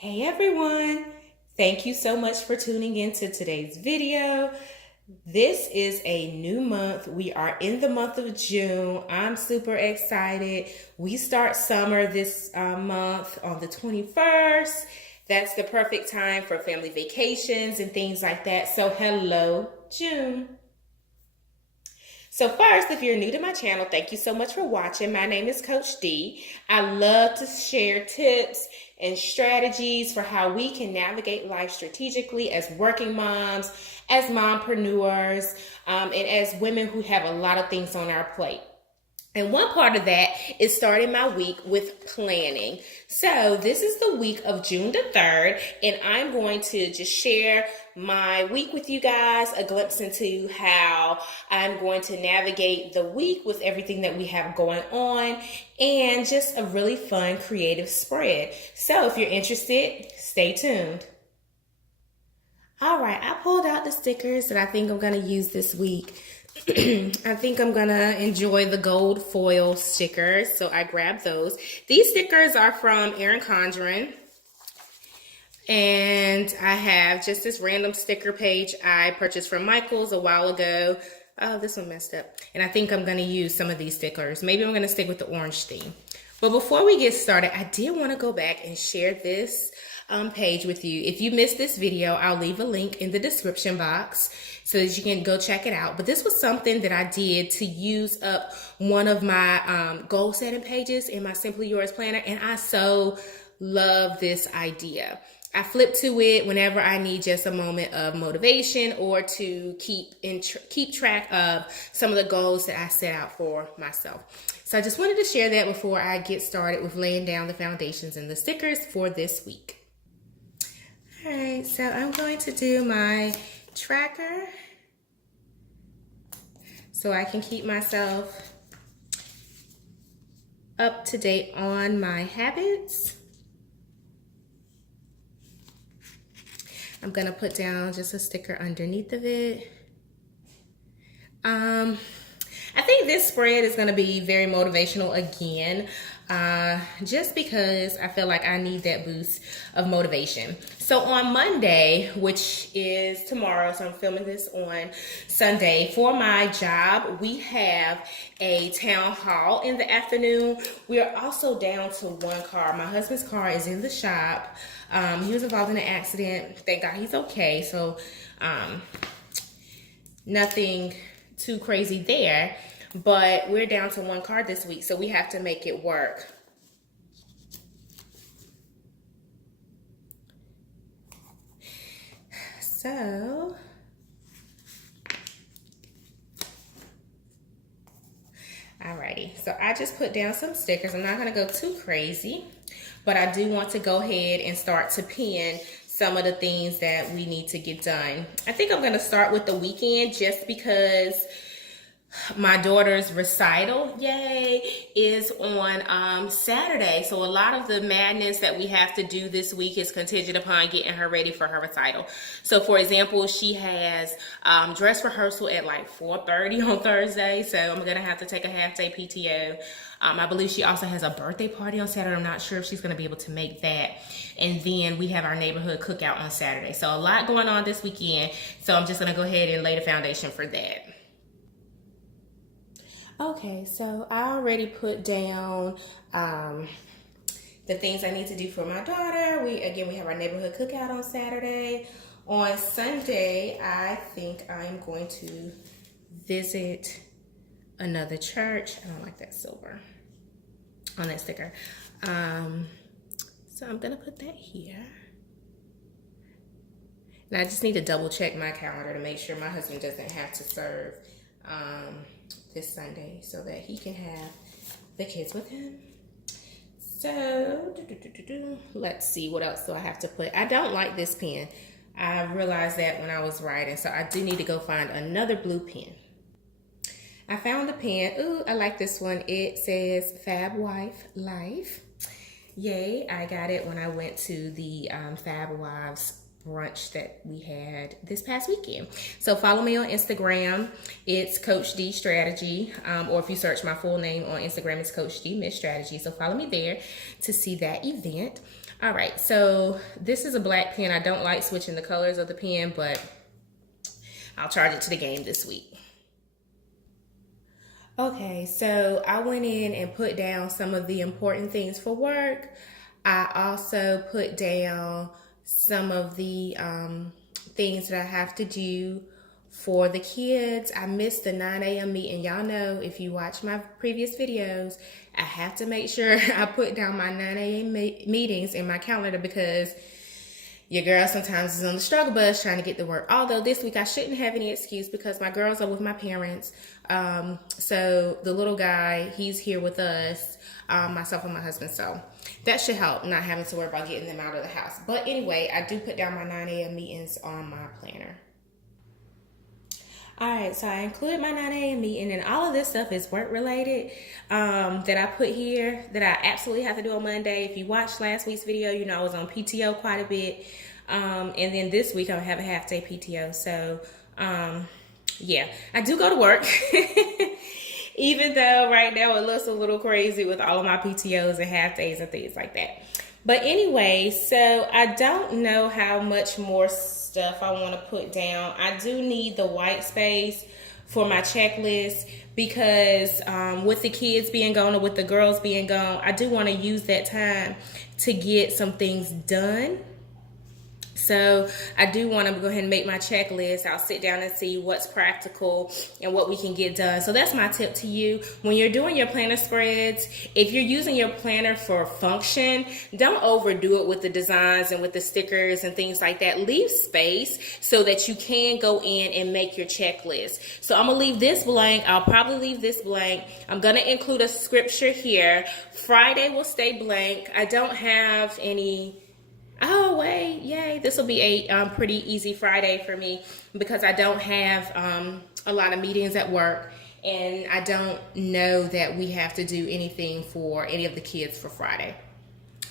Hey everyone! Thank you so much for tuning into today's video. This is a new month. We are in the month of June. I'm super excited. We start summer this month on the 21st. That's the perfect time for family vacations and things like that. So hello, June. So first, if you're new to my channel, thank you so much for watching. My name is Coach D. I love to share tips and strategies for how we can navigate life strategically as working moms, as mompreneurs, and as women who have a lot of things on our plate. And one part of that is starting my week with planning. So this is the week of June the 3rd, and I'm going to just share my week with you guys, a glimpse into how I'm going to navigate the week with everything that we have going on, and just a really fun creative spread. So if you're interested, stay tuned. All right, I pulled out the stickers that I think I'm going to use this week. I think I'm gonna enjoy the gold foil stickers, so I grabbed those. These stickers are from Erin Condren, and I have just this random sticker page I purchased from Michael's a while ago. Oh, this one messed up. And I think I'm gonna use some of these stickers. Maybe I'm gonna stick with the orange theme. But before we get started, I did want to go back and share this page with you. If you missed this video, I'll leave a link in the description box so that you can go check it out. But this was something that I did to use up one of my goal setting pages in my Simply Yours planner, and I so love this idea. I flip to it whenever I need just a moment of motivation or to keep track of some of the goals that I set out for myself. So I just wanted to share that before I get started with laying down the foundations and the stickers for this week. All right, so I'm going to do my tracker so I can keep myself up to date on my habits. I'm gonna put down just a sticker underneath of it. I think this spread is gonna be very motivational again, just because I feel like I need that boost of motivation. So on Monday, which is tomorrow, so I'm filming this on Sunday, for my job, we have a town hall in the afternoon. We are also down to one car. My husband's car is in the shop. He was involved in an accident. Thank God he's okay. So nothing too crazy there. But we're down to one car this week, so we have to make it work. So alrighty, so I just put down some stickers. I'm not gonna go too crazy, but I do want to go ahead and start to pin some of the things that we need to get done. I think I'm gonna start with the weekend just because my daughter's recital, yay, is on Saturday. So a lot of the madness that we have to do this week is contingent upon getting her ready for her recital. So for example, she has dress rehearsal at like 4:30 on Thursday. So I'm gonna have to take a half day PTO. I believe she also has a birthday party on Saturday. I'm not sure if she's gonna be able to make that. And then we have our neighborhood cookout on Saturday. So a lot going on this weekend. So I'm just gonna go ahead and lay the foundation for that. Okay, so I already put down the things I need to do for my daughter. We have our neighborhood cookout on Saturday. On Sunday, I think I'm going to visit another church. I don't like that silver on that sticker. So I'm gonna put that here. Now I just need to double check my calendar to make sure my husband doesn't have to serve this Sunday so that he can have the kids with him. So let's see, what else do I have to put? I don't like this pen. I realized that when I was writing, so I do need to go find another blue pen. I found the pen. Ooh, I like this one. It says Fab Wife Life. Yay, I got it when I went to the Fab Wives brunch that we had this past weekend. So follow me on Instagram. It's Coach D Strategy. Or if you search my full name on Instagram, it's Coach D Miss Strategy. So follow me there to see that event. All right, so this is a black pen. I don't like switching the colors of the pen, but I'll charge it to the game this week. Okay, so I went in and put down some of the important things for work. I also put down some of the things that I have to do for the kids. I missed the 9 a.m. meeting. Y'all know, if you watch my previous videos, I have to make sure I put down my 9 a.m. meetings in my calendar, because your girl sometimes is on the struggle bus trying to get to work. Although this week I shouldn't have any excuse because my girls are with my parents. So the little guy, he's here with us, myself and my husband. So that should help, not having to worry about getting them out of the house. But anyway, I do put down my 9 a.m. meetings on my planner. All right, so I included my 9 a.m. meeting, and all of this stuff is work related that I put here that I absolutely have to do on Monday. If you watched last week's video, you know I was on PTO quite a bit. And then this week I'll have a half day PTO. So yeah, I do go to work. Even though right now it looks a little crazy with all of my PTOs and half days and things like that. But anyway, so I don't know how much more stuff I want to put down. I do need the white space for my checklist because with the kids being gone or with the girls being gone, I do want to use that time to get some things done. So I do want to go ahead and make my checklist. I'll sit down and see what's practical and what we can get done. So that's my tip to you. When you're doing your planner spreads, if you're using your planner for function, don't overdo it with the designs and with the stickers and things like that. Leave space so that you can go in and make your checklist. So I'm going to leave this blank. I'll probably leave this blank. I'm going to include a scripture here. Friday will stay blank. I don't have any... Oh, wait, yay. This will be a pretty easy Friday for me because I don't have a lot of meetings at work, and I don't know that we have to do anything for any of the kids for Friday.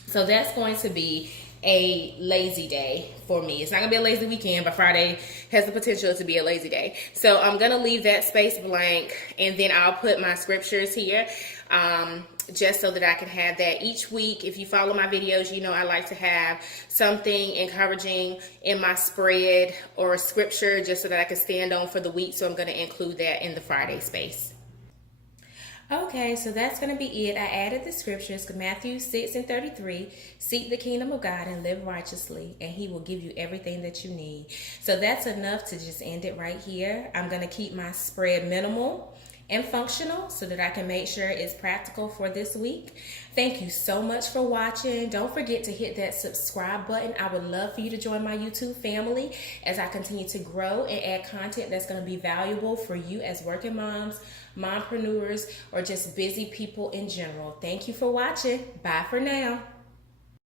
So that's going to be a lazy day for me. It's not going to be a lazy weekend, but Friday has the potential to be a lazy day. So I'm going to leave that space blank, and then I'll put my scriptures here. Just so that I can have that each week. If you follow my videos, you know I like to have something encouraging in my spread or a scripture just so that I can stand on for the week. So I'm going to include that in the Friday space. Okay, so that's going to be it. I added the scriptures, Matthew 6:33, seek the kingdom of God and live righteously, and he will give you everything that you need. So that's enough to just end it right here. I'm going to keep my spread minimal and functional so that I can make sure it's practical for this week. Thank you so much for watching. Don't forget to hit that subscribe button. I would love for you to join my YouTube family as I continue to grow and add content that's going to be valuable for you as working moms, mompreneurs, or just busy people in general. Thank you for watching. Bye for now.